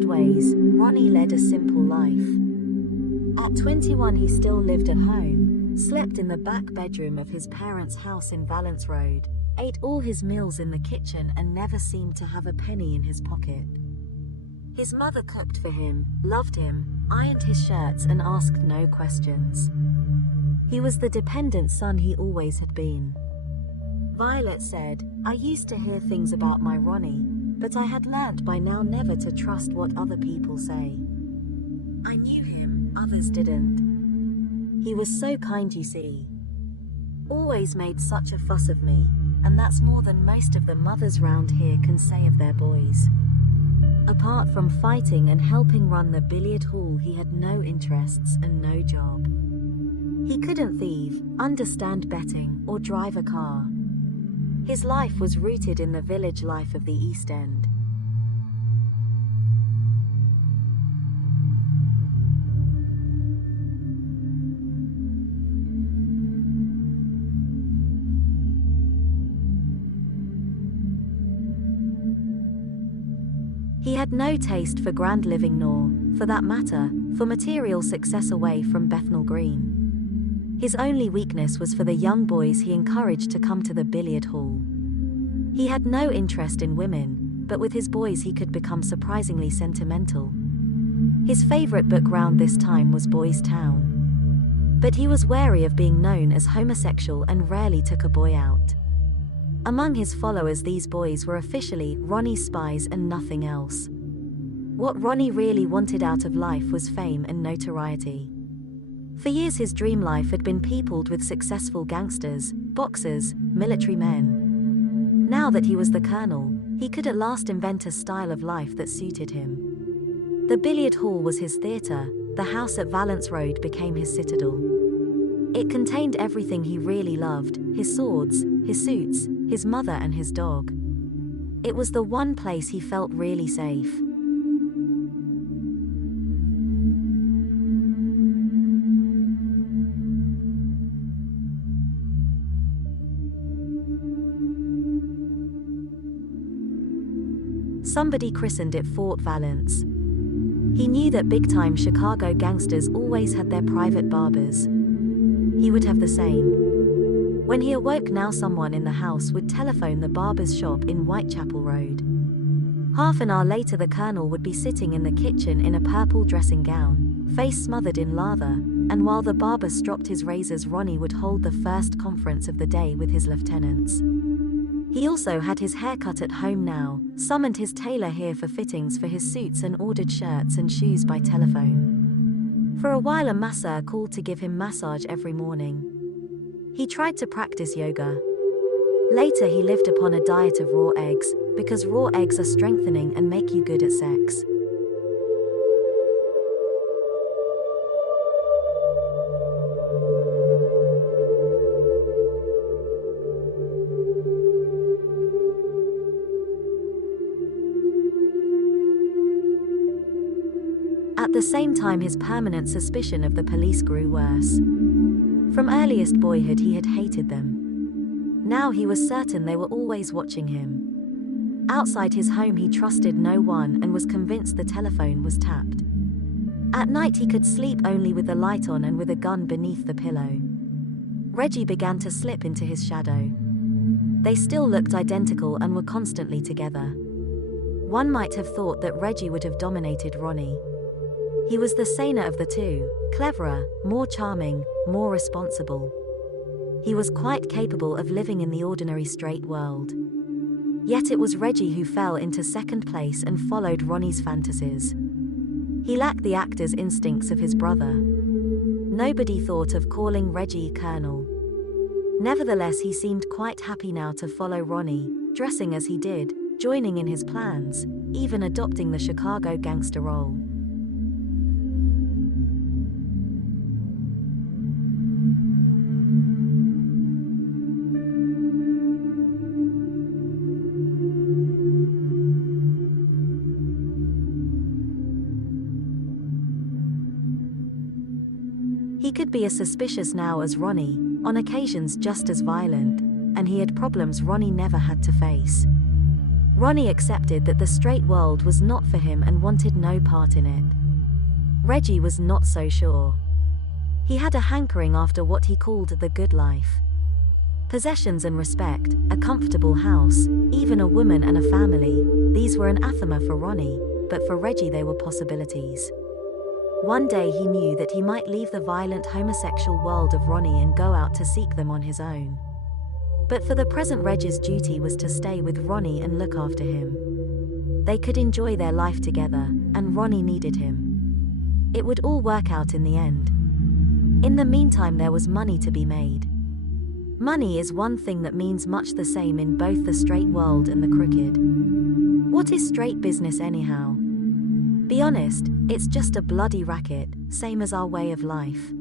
most ways, Ronnie led a simple life. At 21 he still lived at home, slept in the back bedroom of his parents' house in Valence Road, ate all his meals in the kitchen and never seemed to have a penny in his pocket. His mother cooked for him, loved him, ironed his shirts and asked no questions. He was the dependent son he always had been. Violet said, "I used to hear things about my Ronnie, but I had learnt by now never to trust what other people say. I knew him, others didn't. He was so kind, you see. Always made such a fuss of me, and that's more than most of the mothers round here can say of their boys. Apart from fighting and helping run the billiard hall, he had no interests and no job. He couldn't thieve, understand betting, or drive a car. His life was rooted in the village life of the East End." He had no taste for grand living nor, for that matter, for material success away from Bethnal Green. His only weakness was for the young boys he encouraged to come to the billiard hall. He had no interest in women, but with his boys he could become surprisingly sentimental. His favorite book round this time was Boys' Town. But he was wary of being known as homosexual and rarely took a boy out. Among his followers these boys were officially Ronnie's spies and nothing else. What Ronnie really wanted out of life was fame and notoriety. For years his dream life had been peopled with successful gangsters, boxers, military men. Now that he was the colonel, he could at last invent a style of life that suited him. The billiard hall was his theatre, the house at Valence Road became his citadel. It contained everything he really loved, his swords, his suits, his mother and his dog. It was the one place he felt really safe. Somebody christened it Fort Valence. He knew that big-time Chicago gangsters always had their private barbers. He would have the same. When he awoke now someone in the house would telephone the barber's shop in Whitechapel Road. Half an hour later the colonel would be sitting in the kitchen in a purple dressing gown, face smothered in lather, and while the barber stropped his razors Ronnie would hold the first conference of the day with his lieutenants. He also had his hair cut at home now, summoned his tailor here for fittings for his suits and ordered shirts and shoes by telephone. For a while a masseur called to give him massage every morning. He tried to practice yoga. Later he lived upon a diet of raw eggs, because raw eggs are strengthening and make you good at sex. At the same time his permanent suspicion of the police grew worse. From earliest boyhood he had hated them. Now he was certain they were always watching him. Outside his home he trusted no one and was convinced the telephone was tapped. At night he could sleep only with the light on and with a gun beneath the pillow. Reggie began to slip into his shadow. They still looked identical and were constantly together. One might have thought that Reggie would have dominated Ronnie. He was the saner of the two, cleverer, more charming, more responsible. He was quite capable of living in the ordinary straight world. Yet it was Reggie who fell into second place and followed Ronnie's fantasies. He lacked the actor's instincts of his brother. Nobody thought of calling Reggie Colonel. Nevertheless he seemed quite happy now to follow Ronnie, dressing as he did, joining in his plans, even adopting the Chicago gangster role. He could be as suspicious now as Ronnie, on occasions just as violent, and he had problems Ronnie never had to face. Ronnie accepted that the straight world was not for him and wanted no part in it. Reggie was not so sure. He had a hankering after what he called the good life. Possessions and respect, a comfortable house, even a woman and a family, these were anathema for Ronnie, but for Reggie they were possibilities. One day he knew that he might leave the violent homosexual world of Ronnie and go out to seek them on his own. But for the present Reggie's duty was to stay with Ronnie and look after him. They could enjoy their life together, and Ronnie needed him. It would all work out in the end. In the meantime there was money to be made. Money is one thing that means much the same in both the straight world and the crooked. What is straight business anyhow? Be honest, it's just a bloody racket, same as our way of life.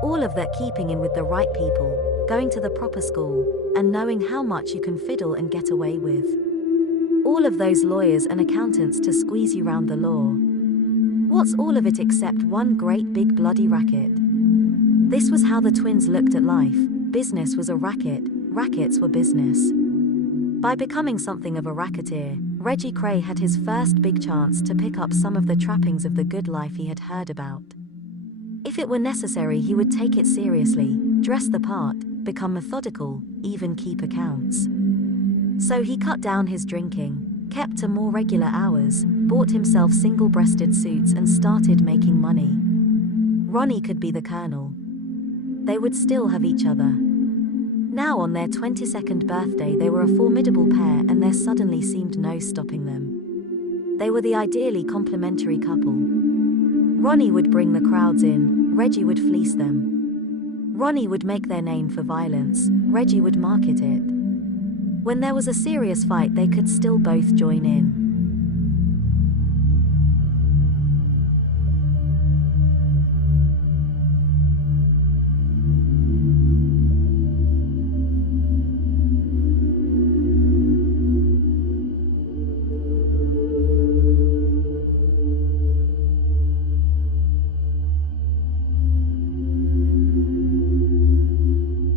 All of that keeping in with the right people, going to the proper school, and knowing how much you can fiddle and get away with. All of those lawyers and accountants to squeeze you round the law. What's all of it except one great big bloody racket? This was how the twins looked at life. Business was a racket, rackets were business. By becoming something of a racketeer, Reggie Kray had his first big chance to pick up some of the trappings of the good life he had heard about. If it were necessary, he would take it seriously, dress the part, become methodical, even keep accounts. So he cut down his drinking, kept to more regular hours, bought himself single-breasted suits and started making money. Ronnie could be the colonel. They would still have each other. Now on their 22nd birthday they were a formidable pair and there suddenly seemed no stopping them. They were the ideally complementary couple. Ronnie would bring the crowds in, Reggie would fleece them. Ronnie would make their name for violence, Reggie would market it. When there was a serious fight they could still both join in.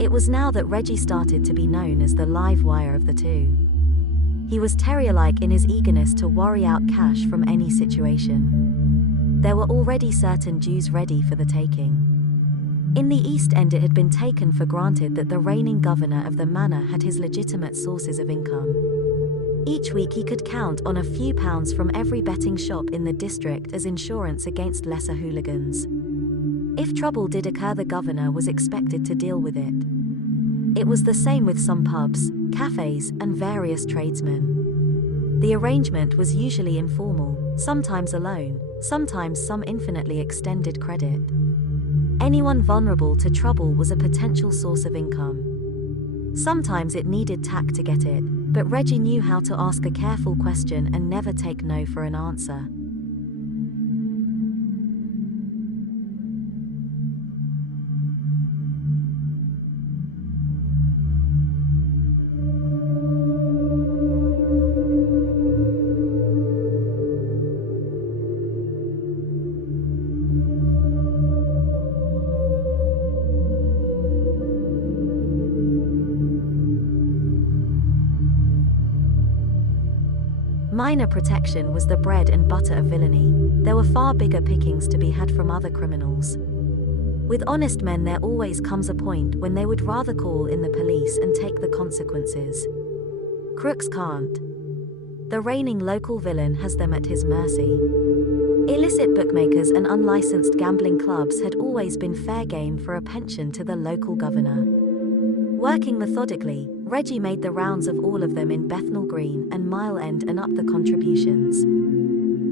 It was now that Reggie started to be known as the live wire of the two. He was terrier-like in his eagerness to worry out cash from any situation. There were already certain dues ready for the taking. In the East End it had been taken for granted that the reigning governor of the manor had his legitimate sources of income. Each week he could count on a few pounds from every betting shop in the district as insurance against lesser hooligans. If trouble did occur, the governor was expected to deal with it. It was the same with some pubs, cafes, and various tradesmen. The arrangement was usually informal, sometimes alone, sometimes some infinitely extended credit. Anyone vulnerable to trouble was a potential source of income. Sometimes it needed tact to get it, but Reggie knew how to ask a careful question and never take no for an answer. Minor protection was the bread and butter of villainy. There were far bigger pickings to be had from other criminals. With honest men there always comes a point when they would rather call in the police and take the consequences. Crooks can't. The reigning local villain has them at his mercy. Illicit bookmakers and unlicensed gambling clubs had always been fair game for a pension to the local governor. Working methodically, Reggie made the rounds of all of them in Bethnal Green and Mile End and up the contributions.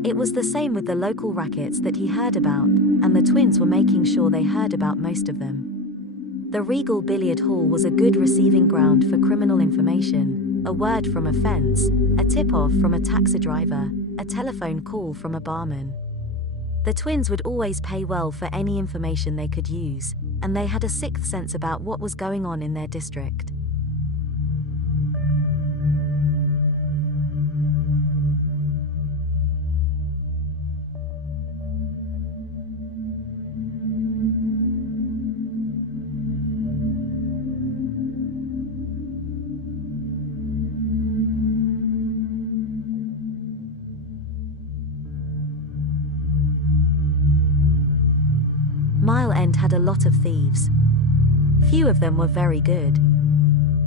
It was the same with the local rackets that he heard about, and the twins were making sure they heard about most of them. The Regal Billiard Hall was a good receiving ground for criminal information, a word from a fence, a tip-off from a taxi driver, a telephone call from a barman. The twins would always pay well for any information they could use, and they had a sixth sense about what was going on in their district. Mile End had a lot of thieves. Few of them were very good.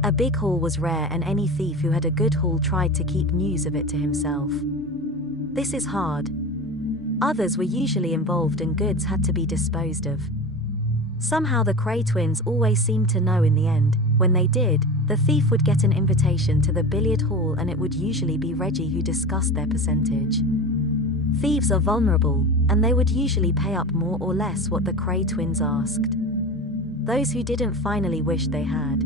A big haul was rare, and any thief who had a good haul tried to keep news of it to himself. This is hard. Others were usually involved and goods had to be disposed of. Somehow the Kray twins always seemed to know in the end. When they did, the thief would get an invitation to the billiard hall, and it would usually be Reggie who discussed their percentage. Thieves are vulnerable, and they would usually pay up more or less what the Kray twins asked. Those who didn't finally wished they had.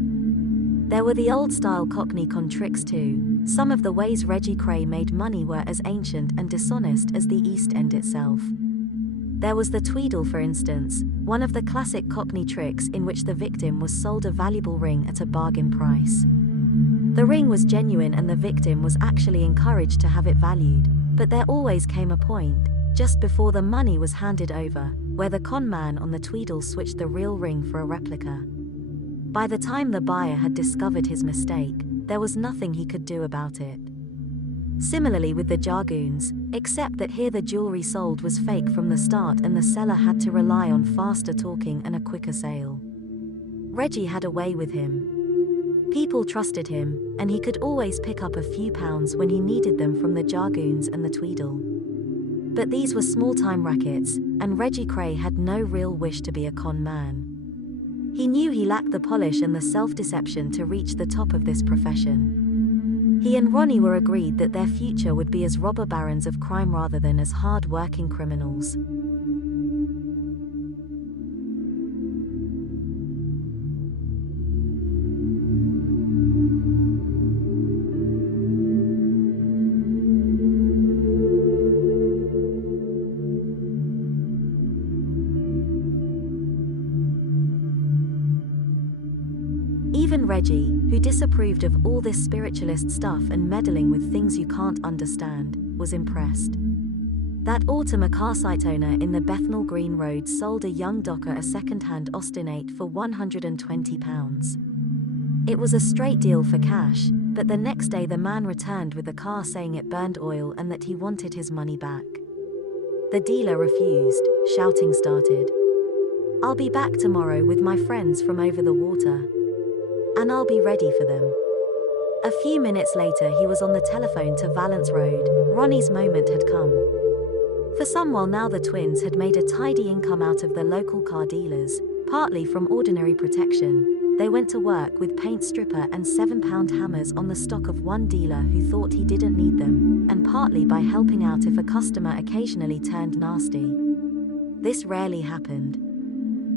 There were the old-style Cockney con tricks too. Some of the ways Reggie Kray made money were as ancient and dishonest as the East End itself. There was the Tweedle, for instance, one of the classic Cockney tricks in which the victim was sold a valuable ring at a bargain price. The ring was genuine and the victim was actually encouraged to have it valued, but there always came a point, just before the money was handed over, where the con man on the Tweedle switched the real ring for a replica. By the time the buyer had discovered his mistake, there was nothing he could do about it. Similarly with the Jargoons, except that here the jewelry sold was fake from the start and the seller had to rely on faster talking and a quicker sale. Reggie had a way with him. People trusted him, and he could always pick up a few pounds when he needed them from the Jargoons and the Tweedle. But these were small-time rackets, and Reggie Kray had no real wish to be a con man. He knew he lacked the polish and the self-deception to reach the top of this profession. He and Ronnie were agreed that their future would be as robber barons of crime rather than as hard-working criminals. Even Reggie, who disapproved of all this spiritualist stuff and meddling with things you can't understand, was impressed. That autumn a car site owner in the Bethnal Green Road sold a young docker a second-hand Austin 8 for £120. It was a straight deal for cash, but the next day the man returned with the car saying it burned oil and that he wanted his money back. The dealer refused, shouting started. "I'll be back tomorrow with my friends from over the water. And I'll be ready for them." A few minutes later he was on the telephone to Valence Road. Ronnie's moment had come. For some while now the twins had made a tidy income out of the local car dealers, partly from ordinary protection. They went to work with paint stripper and £7 hammers on the stock of one dealer who thought he didn't need them, and partly by helping out if a customer occasionally turned nasty. This rarely happened.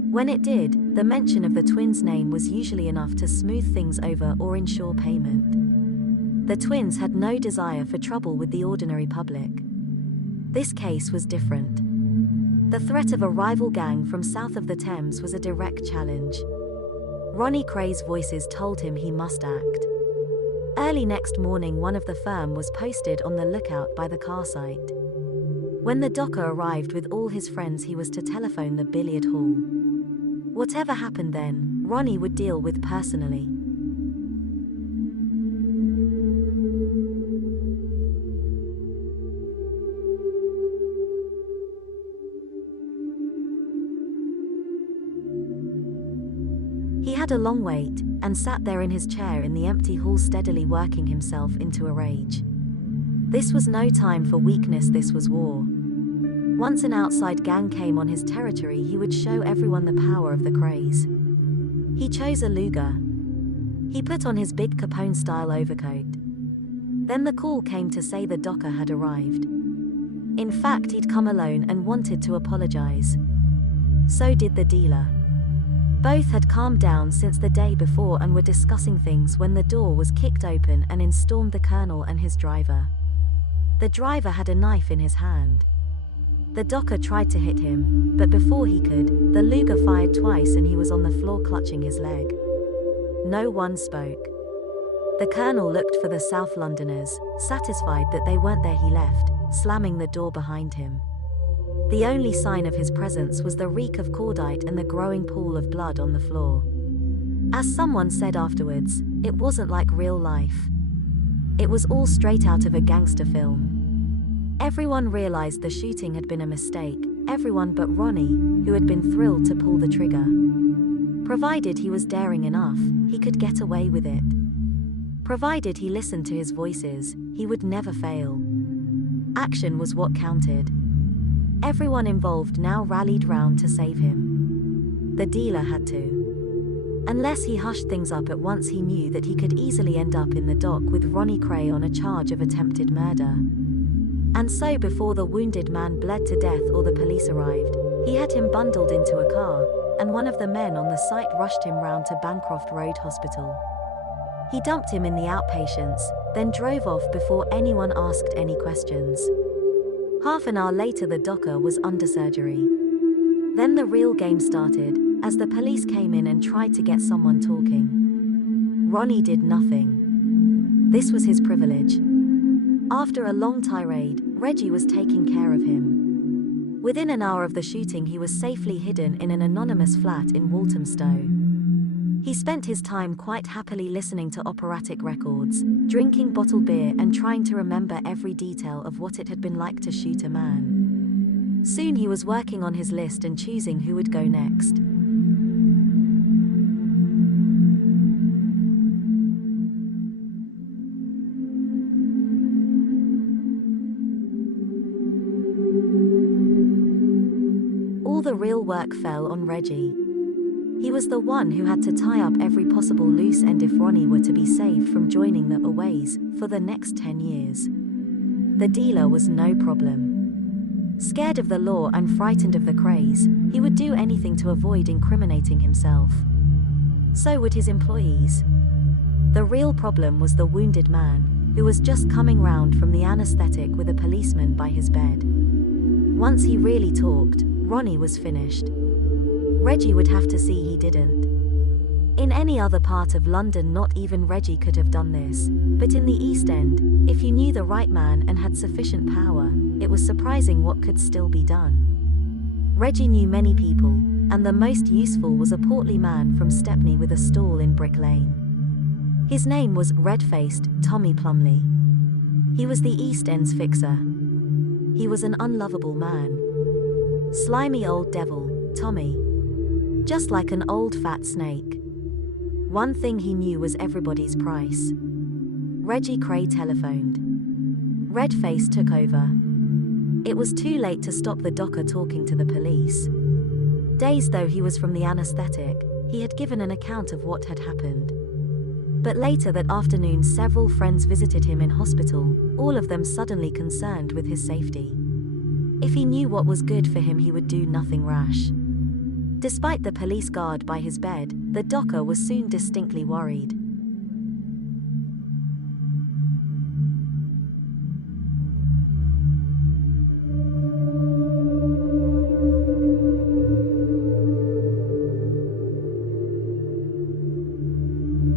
When it did, the mention of the twins' name was usually enough to smooth things over or ensure payment. The twins had no desire for trouble with the ordinary public. This case was different. The threat of a rival gang from south of the Thames was a direct challenge. Ronnie Kray's voices told him he must act. Early next morning one of the firm was posted on the lookout by the car site. When the docker arrived with all his friends he was to telephone the billiard hall. Whatever happened then, Ronnie would deal with personally. He had a long wait, and sat there in his chair in the empty hall steadily working himself into a rage. This was no time for weakness, this was war. Once an outside gang came on his territory he would show everyone the power of the Krays. He chose a Luger. He put on his big Capone-style overcoat. Then the call came to say the docker had arrived. In fact he'd come alone and wanted to apologize. So did the dealer. Both had calmed down since the day before and were discussing things when the door was kicked open and in stormed the colonel and his driver. The driver had a knife in his hand. The docker tried to hit him, but before he could, the Luger fired twice and he was on the floor clutching his leg. No one spoke. The colonel looked for the South Londoners, satisfied that they weren't there he left, slamming the door behind him. The only sign of his presence was the reek of cordite and the growing pool of blood on the floor. As someone said afterwards, it wasn't like real life. It was all straight out of a gangster film. Everyone realized the shooting had been a mistake, everyone but Ronnie, who had been thrilled to pull the trigger. Provided he was daring enough, he could get away with it. Provided he listened to his voices, he would never fail. Action was what counted. Everyone involved now rallied round to save him. The dealer had to. Unless he hushed things up at once, he knew that he could easily end up in the dock with Ronnie Kray on a charge of attempted murder. And so before the wounded man bled to death or the police arrived, he had him bundled into a car, and one of the men on the site rushed him round to Bancroft Road Hospital. He dumped him in the outpatients, then drove off before anyone asked any questions. Half an hour later the docker was under surgery. Then the real game started, as the police came in and tried to get someone talking. Ronnie did nothing. This was his privilege. After a long tirade, Reggie was taking care of him. Within an hour of the shooting he was safely hidden in an anonymous flat in Walthamstow. He spent his time quite happily listening to operatic records, drinking bottled beer and trying to remember every detail of what it had been like to shoot a man. Soon he was working on his list and choosing who would go next. All the real work fell on Reggie. He was the one who had to tie up every possible loose end if Ronnie were to be saved from joining the Aways for the next 10 years. The dealer was no problem. Scared of the law and frightened of the Krays, he would do anything to avoid incriminating himself. So would his employees. The real problem was the wounded man, who was just coming round from the anesthetic with a policeman by his bed. Once he really talked, Ronnie was finished. Reggie would have to see he didn't. In any other part of London not even Reggie could have done this, but in the East End, if you knew the right man and had sufficient power, it was surprising what could still be done. Reggie knew many people, and the most useful was a portly man from Stepney with a stall in Brick Lane. His name was red-faced Tommy Plumley. He was the East End's fixer. He was an unlovable man. Slimy old devil, Tommy. Just like an old fat snake. One thing he knew was everybody's price. Reggie Kray telephoned. Redface took over. It was too late to stop the docker talking to the police. Dazed though he was from the anesthetic, he had given an account of what had happened. But later that afternoon several friends visited him in hospital, all of them suddenly concerned with his safety. If he knew what was good for him he would do nothing rash. Despite the police guard by his bed, the docker was soon distinctly worried.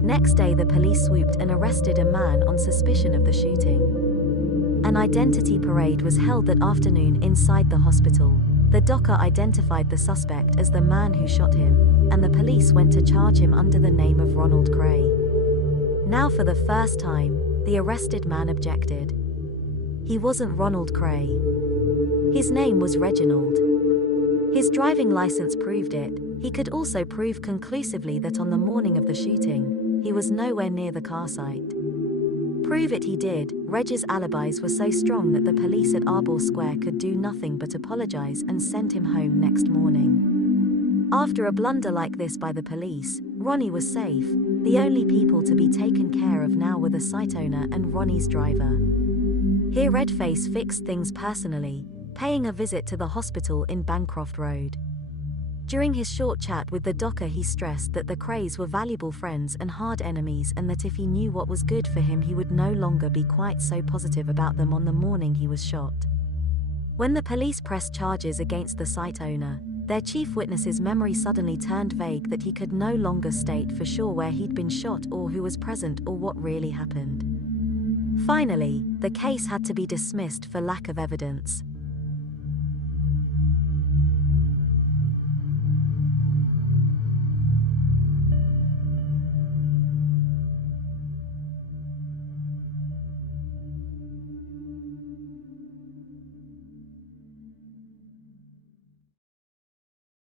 Next day the police swooped and arrested a man on suspicion of the shooting. An identity parade was held that afternoon inside the hospital. The docker identified the suspect as the man who shot him, and the police went to charge him under the name of Ronald Kray. Now for the first time, the arrested man objected. He wasn't Ronald Kray. His name was Reginald. His driving license proved it. He could also prove conclusively that on the morning of the shooting, he was nowhere near the car site. Prove it he did. Reggie's alibis were so strong that the police at Arbor Square could do nothing but apologize and send him home next morning. After a blunder like this by the police, Ronnie was safe. The only people to be taken care of now were the site owner and Ronnie's driver. Here Redface fixed things personally, paying a visit to the hospital in Bancroft Road. During his short chat with the docker, he stressed that the Krays were valuable friends and hard enemies, and that if he knew what was good for him, he would no longer be quite so positive about them on the morning he was shot. When the police pressed charges against the site owner, their chief witness's memory suddenly turned vague, that he could no longer state for sure where he'd been shot or who was present or what really happened. Finally, the case had to be dismissed for lack of evidence.